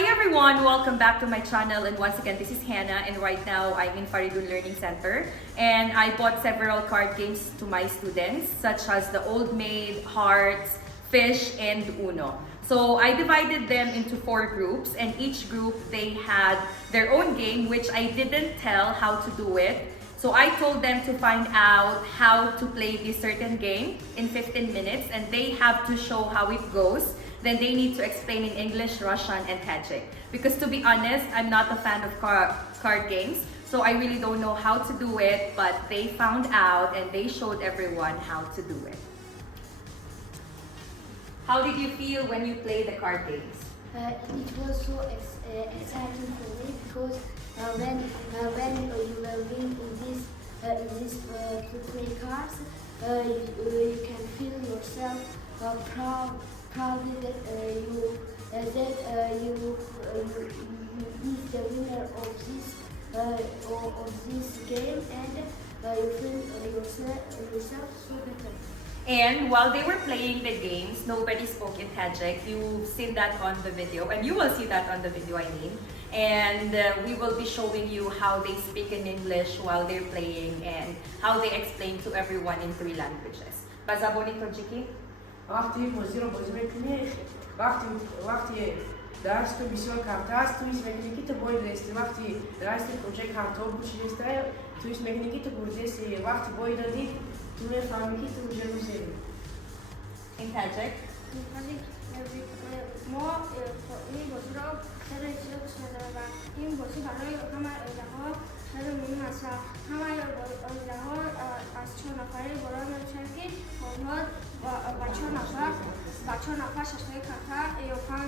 Hi everyone! Welcome back to my channel, and once again this is Hannah, and right now I'm in Faridun Learning Center, and I bought several card games to my students such as the Old Maid, Hearts, Fish, and Uno. So I divided them into 4 groups, and each group they had their own game which I didn't tell how to do it. So I told them to find out how to play this certain game in 15 minutes, and they have to show how it goes. Then they need to explain in English, Russian, and Tajik. Because to be honest, I'm not a fan of card games, so I really don't know how to do it, but they found out and they showed everyone how to do it. How did you feel when you played the card games? It was so exciting for me because when you were winning in this to play cards, you can feel yourself proud that you is the winner of this game, and you feel yourself so better. And while they were playing the games, nobody spoke in Tajik. You've seen that on the video, and you will see that on the video, I mean. And we will be showing you how they speak in English while they're playing and how they explain to everyone in 3 languages. Baza bonito, Jiki? وقتی بازی رو بازی میکنی وقتی درس تو بسیار کمتر است تو ایش میکنی که تو باید رستی وقتی درس پروژه کمتر بوشی رسته تو ایش میکنی که تو بردستی وقتی باید دادی تو میفهمی که تو بجا روزی In Tajik? ما این بازی را خیلی دوست دارم و این بازی برای همه ایده‌ها خیلی مهم است و همه ایده‌ها از 4 نفره بالا می‌رسند که آنها با 4 نفر 6 کارت یا 5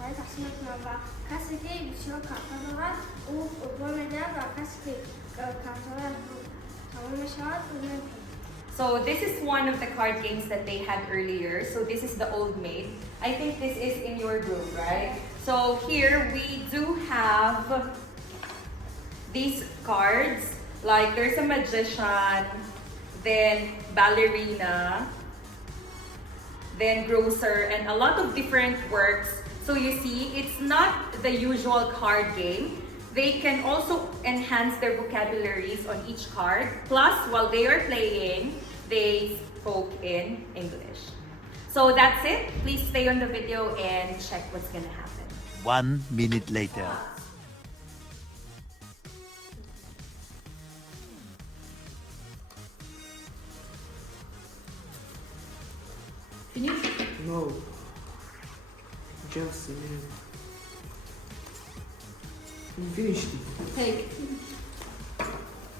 کارت تقسیم می‌کنند و کسی که بسیار کارت دارد او گل می‌دهد و کسی که کارت‌ها تمام می‌شود او نمی‌کنه. So this is one of the card games that they had earlier. So this is the Old Maid. I think this is in your group, right? So here we do have these cards. Like there's a magician, then ballerina, then grocer, and a lot of different works. So you see, it's not the usual card game. They can also enhance their vocabularies on each card. Plus, while they are playing, they spoke in English. So that's it. Please stay on the video and check what's gonna happen. 1 minute later. Finish? No. Just finished.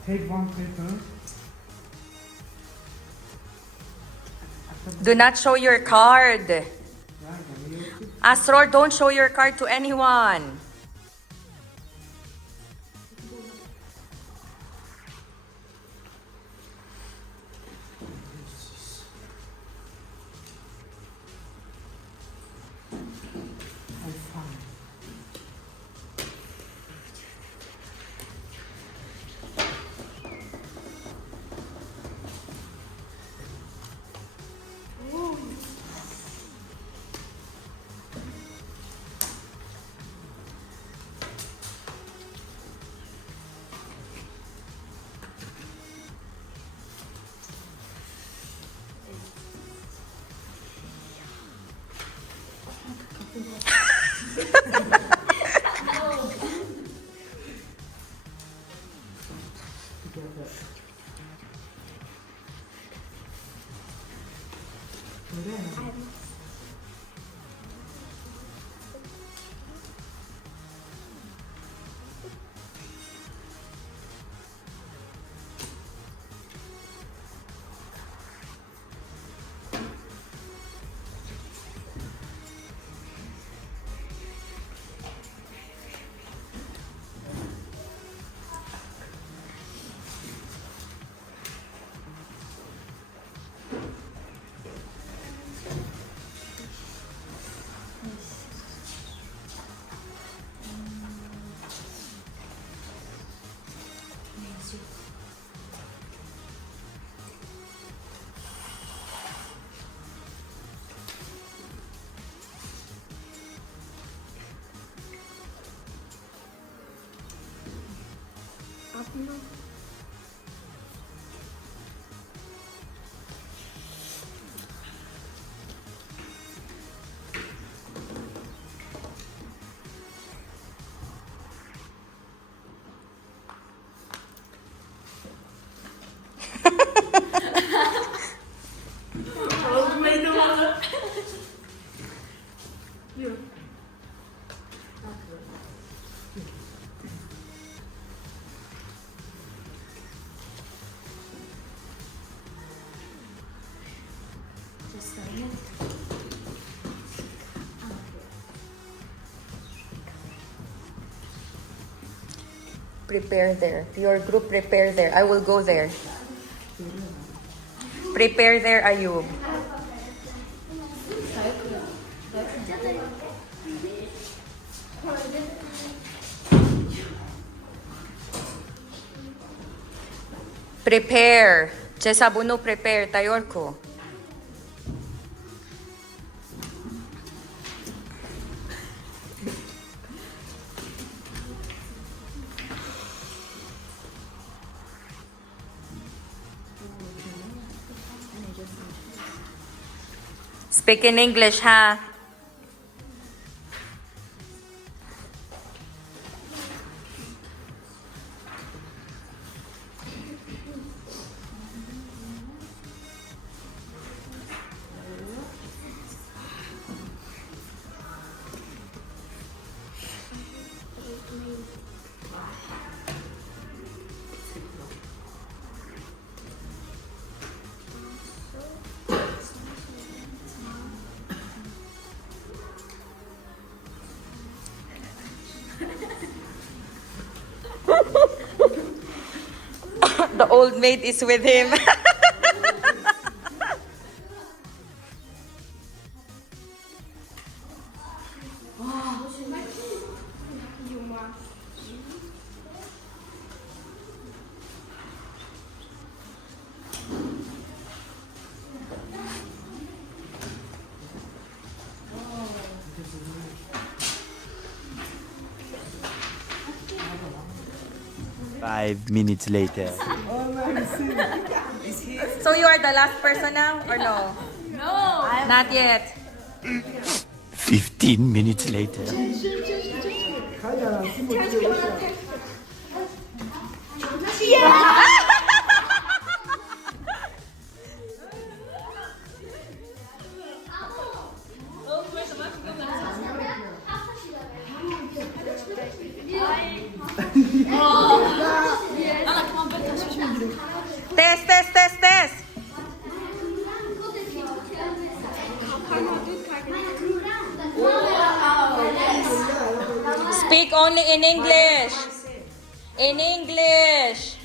Take 1 paper. Do not show your card. Asror, don't show your card to anyone. Prepare there. Your group prepare there. I will go there. Prepare there, Ayub. Prepare. Jesa buno prepare tayor ko. Speak in English, ha? The old maid is with him. Five minutes later. So you are the last person now, or no? No. Not yet. 15 minutes later. Test. Speak only in English. In English.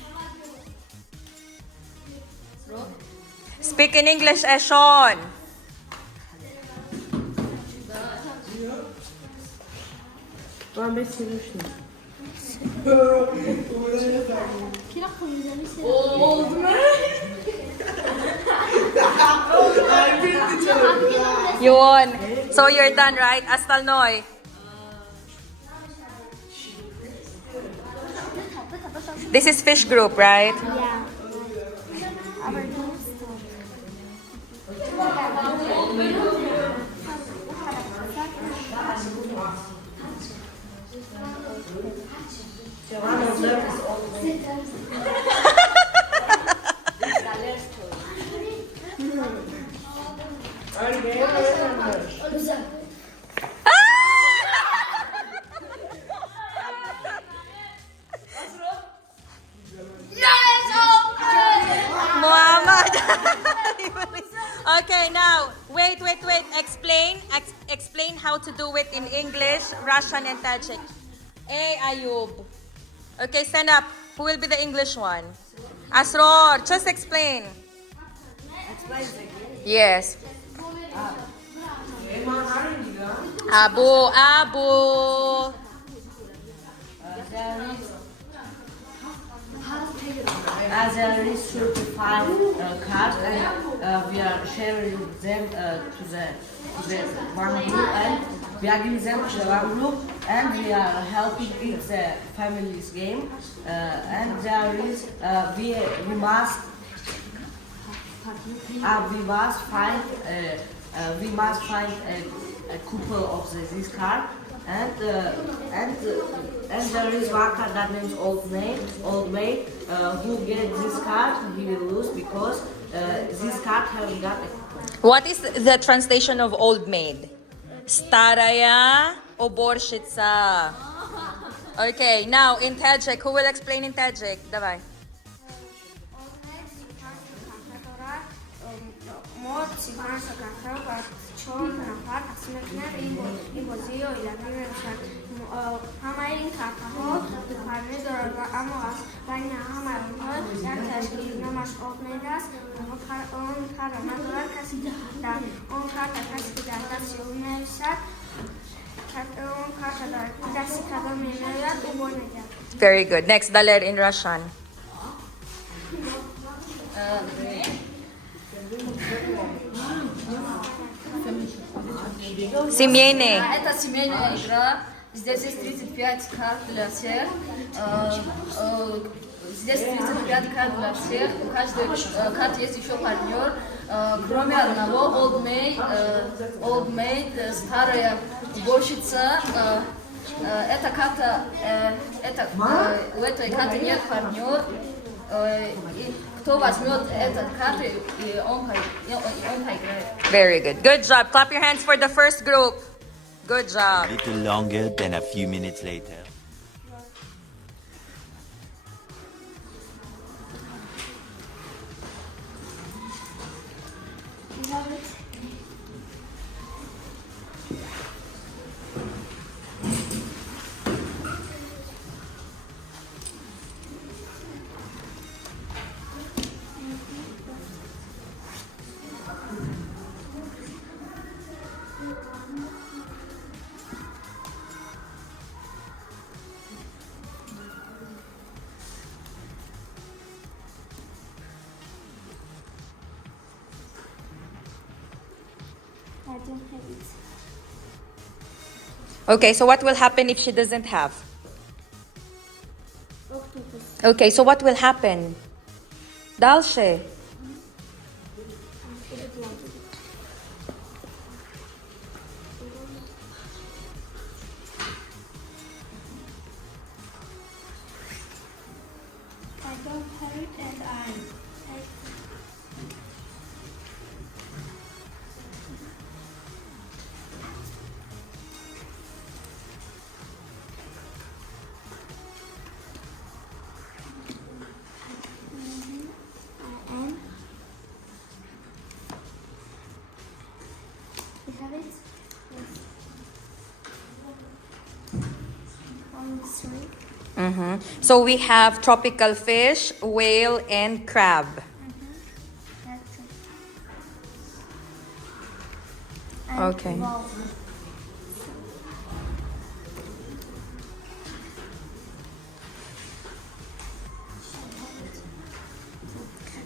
Speak in English, Eshon. You won. So you're done, right? Astalnoy. This is fish group, right? Yeah. Our Muhammad. Okay, now wait. Explain how to do it in English, Russian, and Tajik. Hey, Ayub. Okay, stand up. Who will be the English one? Asror, just explain. Yes. Abu. There is 35 cards and we are sharing them to the the one group, and we are giving them to the one group, and we are helping each family's game. And there is we must find a couple of this card, and there is one card that names Old Maid. Who gets this card, he will lose because this card haven't got a couple. What is the translation of old maid? Staraya уборщица. Okay, now in Tajik, who will explain in Tajik? Давай. მოდ სიგანსა გახება ჩვენ ნახარ ასმექნერ იმ ბოზიჰო ილაგინებშან ამაინ ქართაჰო ფარნე დორა ამას ბანა ამაინო დარტაშკი ნამაშ ოფნედას on ქარა ნადორა კასი და on ქარა კასი და დასი უმევსა on ქარა და დასი ქადამენია უბონედა. Very good. Next, Daler in Russian. Семейный. Это семейная игра. Здесь есть 35 карт для всех. Здесь 35 карт для всех. У каждой карты есть еще партнер. Кроме одного, Old Maid, старая уборщица. Эта карта, у этой карты нет партнера. И кто возьмет эту карту, и он поиграет. Very good. Good job. Clap your hands for the first group. Good job. A little longer than a few minutes later. I don't have it. Okay, so what will happen if she doesn't have? Octopus. Okay, so what will happen? Dalshe. I don't have it and I am. You have it? Yes. 1, 3. So we have tropical fish, whale, and crab. That's it. Okay. Wow.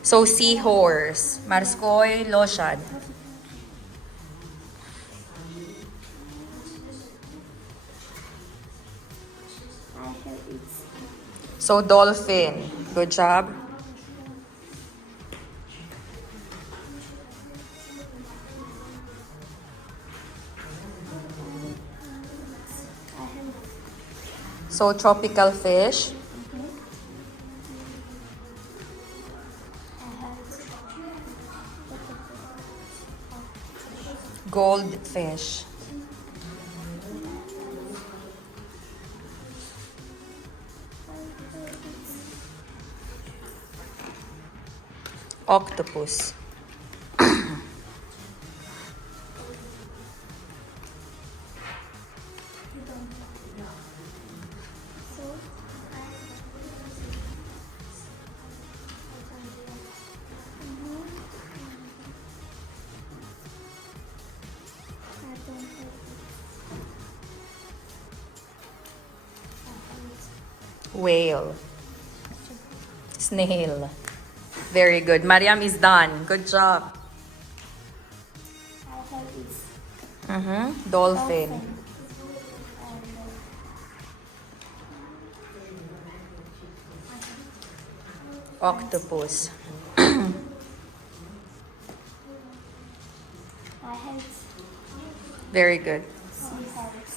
So seahorse, морской лошадь. I have it. So dolphin. Good job. I have it. So tropical fish. I have it. Goldfish. Octopus. Whale. Snail. Very good. Mariam is done. Good job. I have it. Dolphin. Octopus. I have Very good. seahorse.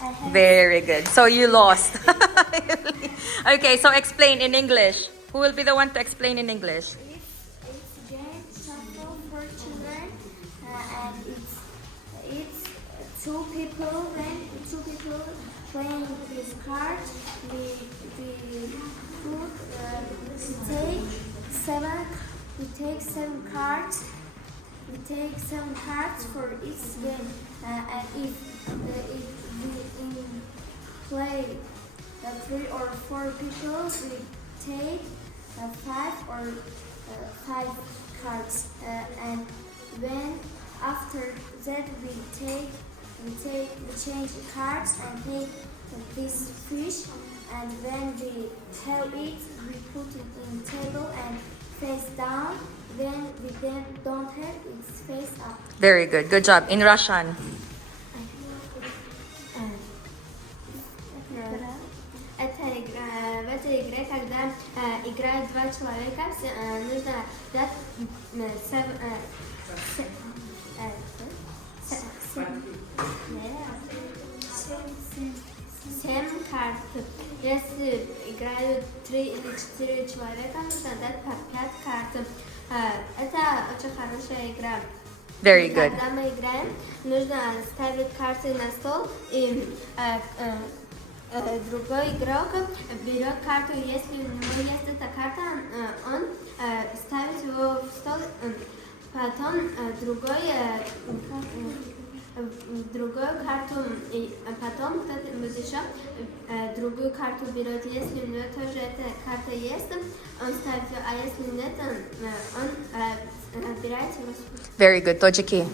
I have Very good. So you lost. Okay, so explain in English. Who will be the one to explain in English? it's game shuffle for children, and it's two people playing with cards. We take seven cards. We take seven cards for each game, and if we play three or four people, we take five cards, and when after that we change the cards and take this fish, and when we have it, we put it in table and face down. When we then don't have it, it's face up. Very good. Good job. In Russian. В этой игре, когда играют два человека, нужно дать семь карт. Если играют 3 или 4 человека, нужно дать по 5 карт. Это очень хорошая игра. Very good. Когда мы играем, нужно ставить карты на стол, и другой игрок берет карту. Если у него есть эта карта, он ставит его в стол, потом другую карту, и потом кто-нибудь еще другую карту берет. Если у него тоже эта карта есть, он ставит ее, а если нет, он отбирает его. Very good. Tojiki.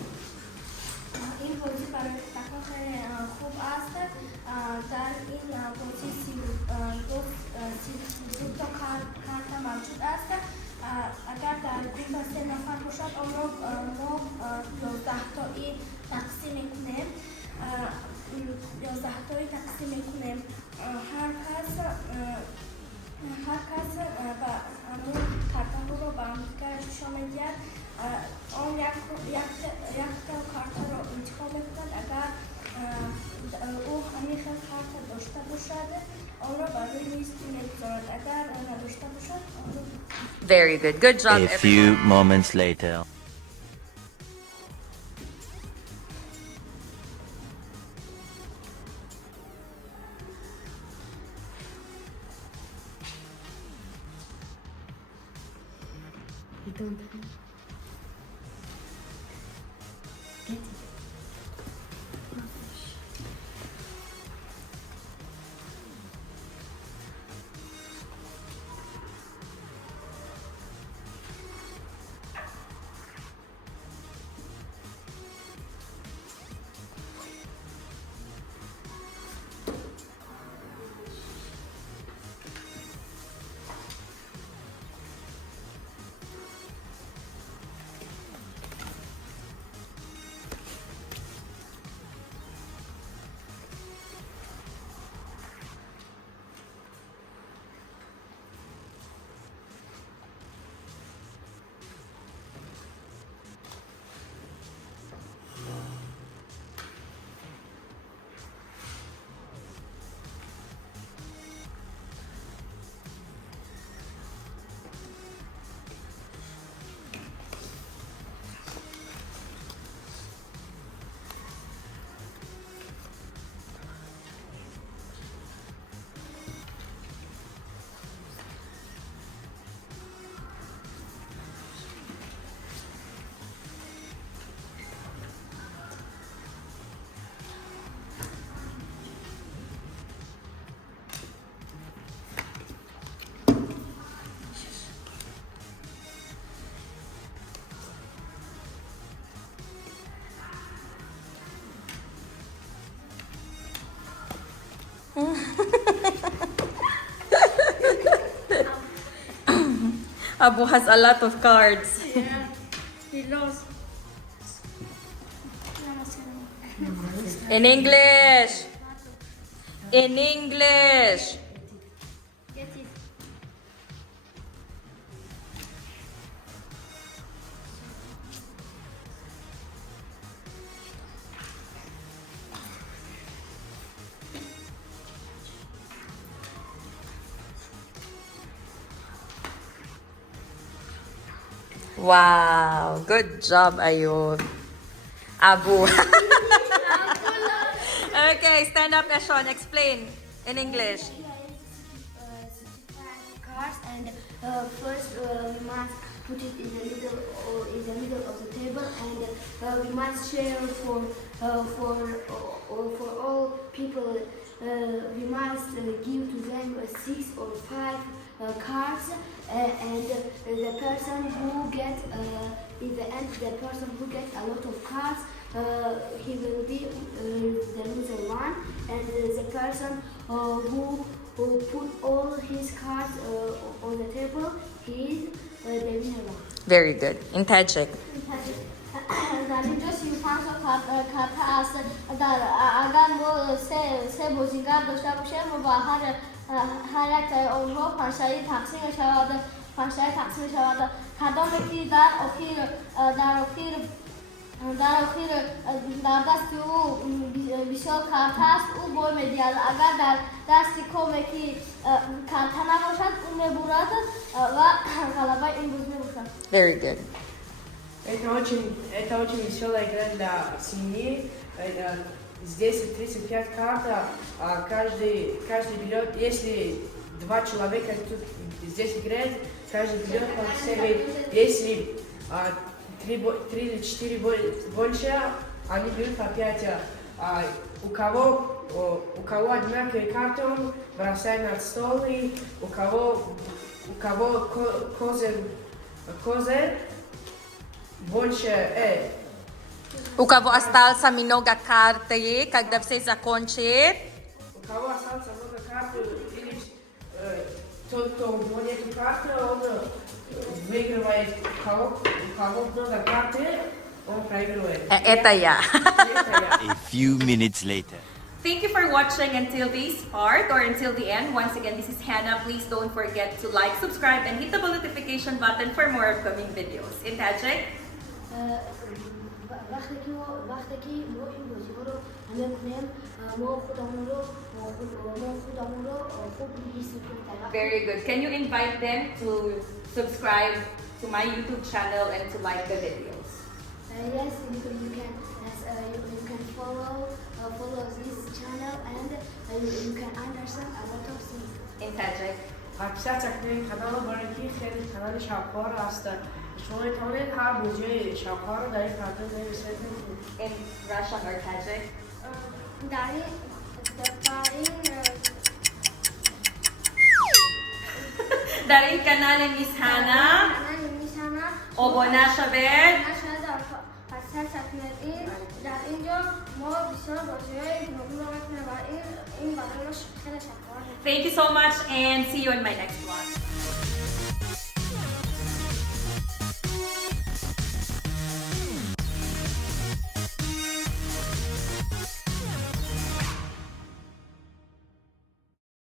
این بازی برای کودکان خیلی خوب است. در این بازی دو تا کارت موجود است. اگر در گروه 3 نفر باشد، آن را ما 11 تایی تقسیم میکنیم. 11 تایی تقسیم میکنیم. هر کس با همون کارت‌ها رو به هم دیگر نشان می‌دهد. آن یک تا کارت را انتخاب می‌کند. اگر او همین کارت داشته باشد، آن را بر روی میز می‌گذارد. اگر نداشته باشد، آن را Very good. Good job, A everyone. few moments later. Abu has a lot of cards. Yeah, he lost. In English. In English. Get it. Wow, good job, Ayub. Abu. Okay, stand up, Eshon. Explain in English. Here is 65 cards, and first we must put it in the middle of the table, and we must share for all people. We must give to them 6 or 5 cards, and the person who gets in the end, the person who gets a lot of cards, he will be the loser one, and the person who put all his cards on the table, he is the winner one. Very good. In Tajik. در اینجا 35 تا کارت هست. اگر ما سه بازیگر داشته باشیم و با هر یک اونها 5 تایی تقسیم شود. 5 تایی تقسیم شود. کدامی که در دست او بسیار کارت هست، او بول می‌دهد. اگر در دست کمی که کارت نباشد، او می‌برد و غلبه این باز می‌باشد. Very good. Это очень веселая игра для семьи. Здесь 35 карт, а каждый берет, если 2 человека тут здесь играет, каждый берет по 7. Если 3 или 4 больше, они берут по 5. У кого одинаковые карты, он бросает на стол, и у кого козырь больше, У кого остался много карты, когда все закончит, у кого остался много карт, или тот, кто у него нету карты, он выигрывает. У кого много карты, он проигрывает. это я. A few minutes later. Thank you for watching until this part or until the end. Once again, this is Hannah. Please don't forget to like, subscribe, and hit the bell notification button for more upcoming videos. In Tajik? وقتی که ما این بازی‌ها رو همه کنیم، ما خودمون رو خوب حس کنیم. Very good. Can you invite them to subscribe to my YouTube channel and to like the videos? Yes, you can follow this channel, and you can understand a lot of things. In Tajik? Подписаться к моему каналу, барои خیلی канали шавқор аст. شما میتونید هر بودجه شاهکار رو در این کارتون بنویسید. In Russian or Tajik? در این کانال میس هانا abone شوید. در اینجا ما بسیار بازی‌های نوین رو می‌کنیم و این برنامه خیلی شفاف. Thank you so much and see you in my next one.